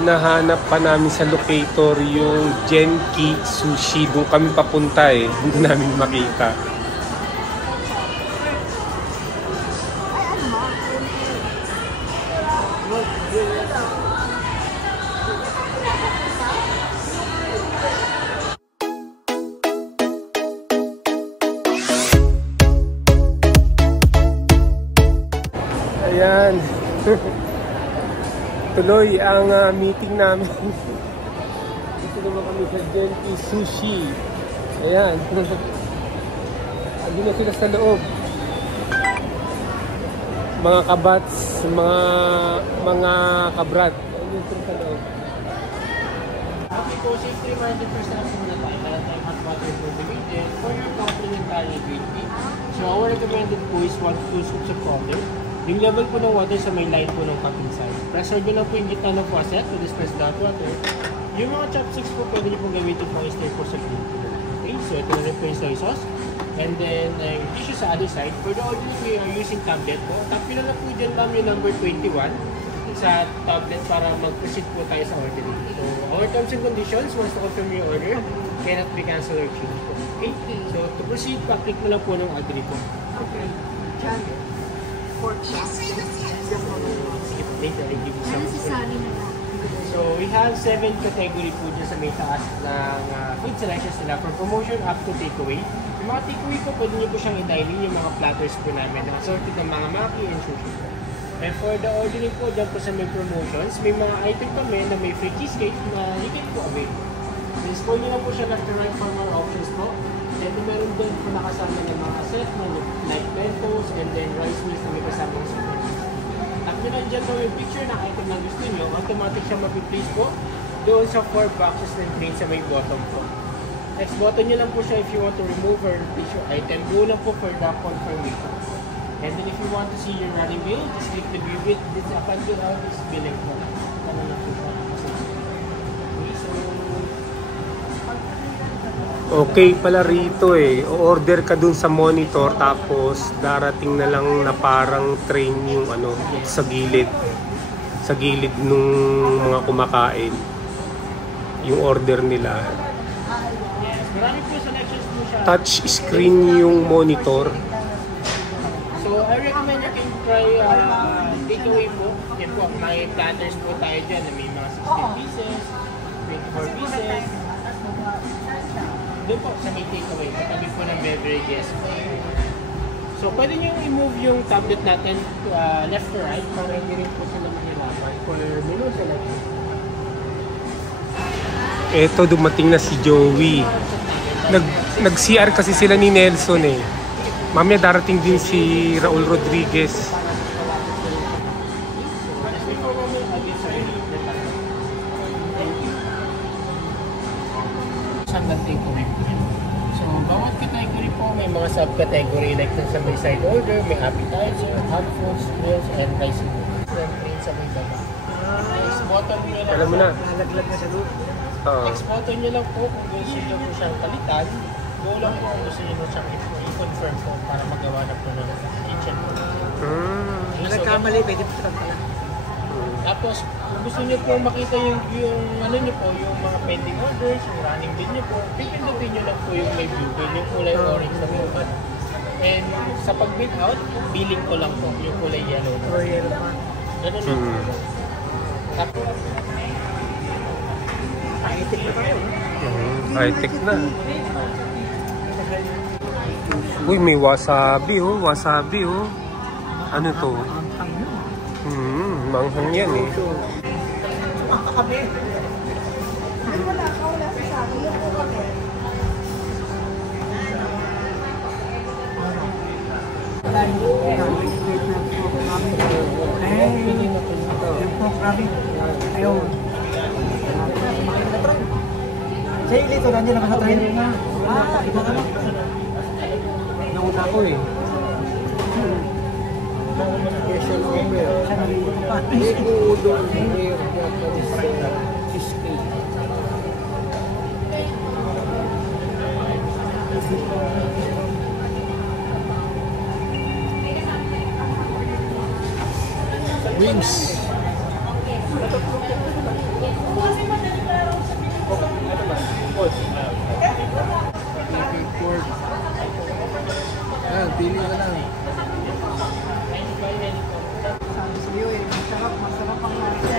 Nahanap pa namin sa locator yung Genki Sushi. Doon kami papunta eh. Hindi namin makita. Ayan. Tuloy ang meeting namin. Dito naman kami sa Genki Sushi. Ayan. Andun na sila sa loob. Mga kabats, mga kabrad. Andun sila sa loob. Okay po, safety reminder first na muna tayo. Lahat tayo hot water for the weekend for your complimentary green tea. So our recommended po is 1 to 2 scoops of water. Yung level po ng water sa may line po ng cup inside. Pressure nyo lang po yung gitna ng faucet to disperse that water. Yung mga chopsticks po pwede nyo pong gamitin po i-stir po sa green tea. Okay, so ito na rin po yung soy sauce. And then, yung tissue sa other side. For the ordinary, we are using tablet po. Tap nyo na po dyan ma'am yung number 21 sa tablet para mag-proceed po tayo sa ordering. So, our terms and conditions, once to confirm your order, cannot be cancelled or changed po. Okay? So, to proceed, pa-click mo lang po ng agree po. Okay. So, we have 7 category po dyan sa may taas ng food selections nila from promotion up to takeaway. Yung mga takeaway po, pwede nyo po siyang i-dining yung mga platters po namin na assorted ng mga maki and sushi po. And for the ordering po, dyan po sa may promotions, may mga item kami na may free cheesecake na you can po avail. Scroll nyo lang po siya left to right for more options po. And meron din po nakasama ng mga set na like bentos and then rice meals na may kasama ng super. Tap nyo lang dyan po yung picture ng item na gusto nyo, automatic siya mag-place po doon sa 4 boxes ng green sa may bottom po. Next button nyo lang po siya if you want to remove or replace your item. Go lang po for the confirmation. And then if you want to see your running bill, just click the view bit. This upon to out is billing po. Ano lang po siya. Okay pala rito eh. O-order ka dun sa monitor tapos darating na lang na parang train yung ano sa gilid. Sa gilid nung mga kumakain. Yung order nila. Marami po selections po siya. Touch screen yung monitor. So I recommend you can try takeaway po. Yan po, may platters po tayo dyan na may mga 16 pieces, 24 pieces. Doon po sa may takeaway, katabi po ng beverages. So pwede nyo i-move yung tablet natin left to right para hindi rin po sila mahirapan for menu selection. Eto, dumating na si Joey. Nag-CR kasi sila ni Nelson eh. Mamaya darating din si Raul Rodriguez. Hanggang takeaway po yun. So, bawat category po may mga subcategory like sa may side order, may appetizer, hot foods, meals, and rice noodles. Then, plain sa may baba. Next button nyo lang. Alam mo na. Nalaglag na sa loob. Next button nyo lang po kung gusto nyo po siyang palitan. Go lang po kung gusto nyo po siyang i-confirm po para magawa na po ng kitchen po. Nagkamali, pwede po ito pala. Tapos, kung gusto nyo po makita yung ano nyo po, yung mga pending orders, yung running bill nyo po, pipindutin nyo lang po yung may blue bill, yung kulay orange na po. And sa pag-bill out, billing ko lang po yung kulay yellow. Or yellow pa. Ganun lang po. Tapos, High-tech na tayo. High-tech na. Uy, may wasabi oh. Wasabi oh. Ano to? Manghang yan eh. Ang kakabi. Ay, wala ka. Wala sa sabi. Ay, po, grabe. Ayun. Sa ilito, nandiyan naman sa train. Iba ka na. Nauna ko eh. Special offer. Ego udon here Japanese cheesecake. Wings. Pili na lang eh. Sabi sa'yo eh, masarap ang matcha.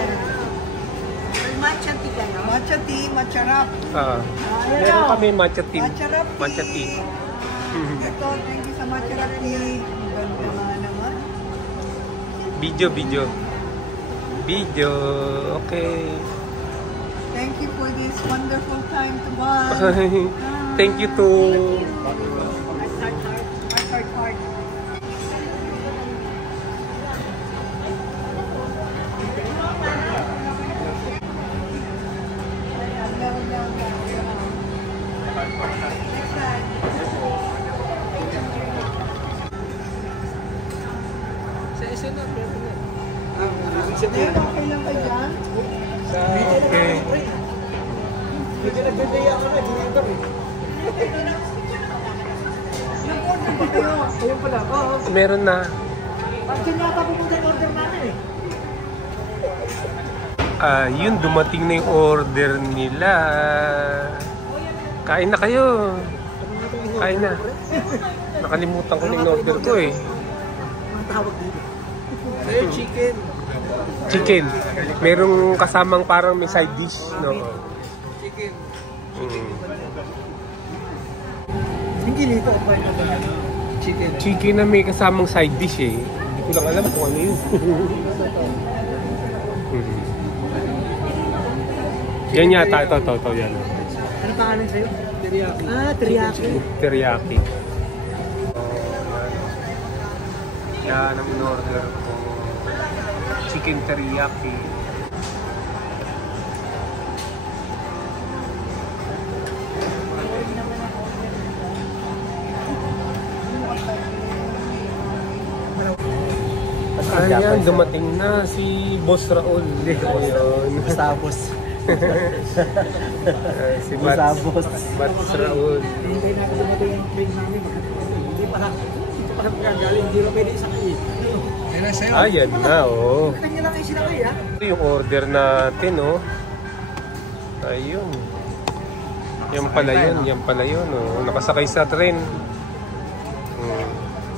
Matcha tea ka, no? Matcha tea, matcharap. Meron kami matcha tea. Matcharap tea. Matcha tea. Ito, thank you sa matcharap tea. Ang ganda naman. Video. Okay. Thank you for this wonderful time to buy. Thank you to... Heart. Next time. Sa isa na, pero na. Ngayon, okay lang kayo dyan? Okay. Hindi nagbibigay ako na, dinito eh. Nag-order ba kayo? Ayun pala, oo. Meron na. Actually, nata pupunta yung order namin eh. Yun, dumating na yung order nila. Kain na kayo. Kain na. Nakalimutan ko na yung order ko eh. Ang tawag dito. Sa'yo, chicken. Chicken. Merong kasamang parang may side dish, no? Chicken. Hindi dito ang part na Chicken. Chicken na may kasamang side dish eh. Hindi ko lang alam kung ano yun. Yan yata, ito, yan. Ano pangalan sa'yo? Teriyaki. Teriyaki. Teriyaki. Yan ang in-order ko. Chicken teriyaki. Ayan, dumating na si Boss Raul. Ayun. Tapos. Si Bats Raul. Hindi na ako dumating yung train namin. Hindi pala magagaling. Hindi na pwede isakay eh. Ayan na, oh. Kanya lang kayo sila kayo, ha? Ito yung order natin, oh. Ayun. Yan pala yun, oh. Nakasakay sa tren.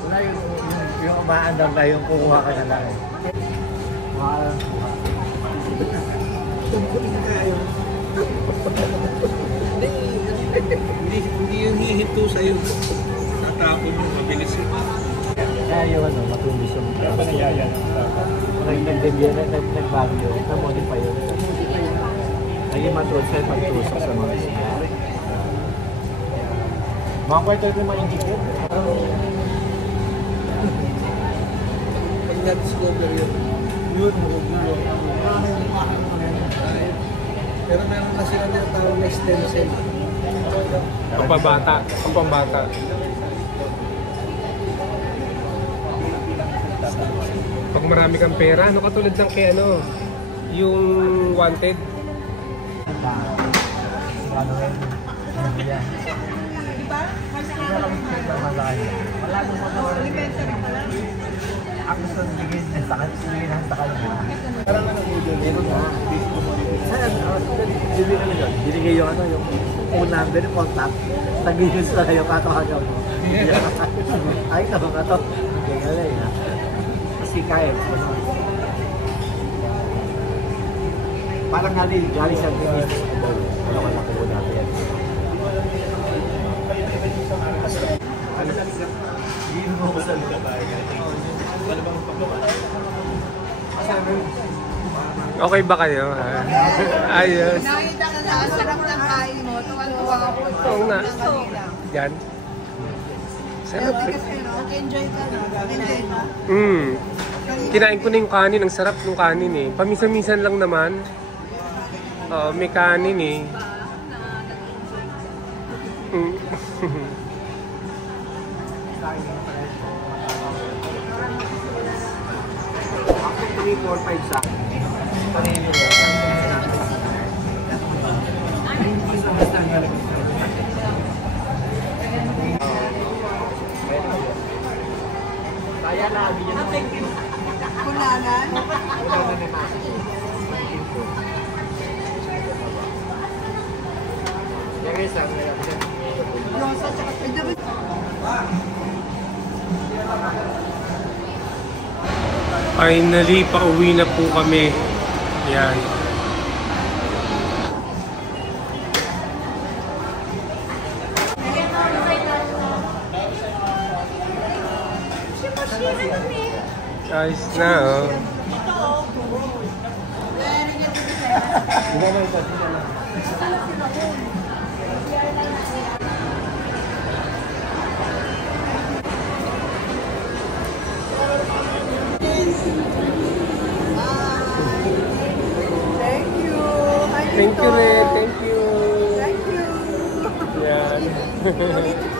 Wala yung umaandang na yung kukuha ka na lang eh. Tungkulin kayo. Hindi yung hihinto sa'yo. Natapon mo, mabilis yun. Kaya yung matulis yung nagbago yun, na-modify yun. Naging matulis sa'yo pagtusok sa mga siya. Mga kwarto yung mga injected. Pag na-discover yun, pero meron na sila na tawag na stem cell. Pampabata. Pag marami kang pera, ano katulad ng kay ano, yung Wanted. Ano yun? Yan. Diba? Wala nung Elementary pa lang. ako sa bigay sa kanya. Parang ano mo doon, meron na. Saan? Bibigay kami doon. Binigay yung yung phone number, yung contact. Nag-use na kayo katawagan mo. Ay, ito ba ito? Okay, galing ha. Kasi kahit. Parang galing sa business ko daw. Wala ka lang po natin. Hindi mo ko sa Okay ba kayo? Ayos. Nakita ka na, ang sarap ng kain mo. Tuwan-tuwa ako. Oo nga. Yan. Sarap. Kasi no, nag-enjoy ka na. Nag-enjoy ka. Kinain ko na yung kanin. Ang sarap ng kanin eh. Paminsan-minsan lang naman. May kanin eh. Actually, 4-5 sa kaya lagi yun. Kunanan. Yung isa, Rosa, tsaka Finally, pauwi na po kami. Yan. Ayos na, oh. Thank you. Hi, Thank you, Tito. Red. Thank you. Thank you. Yan. Ulit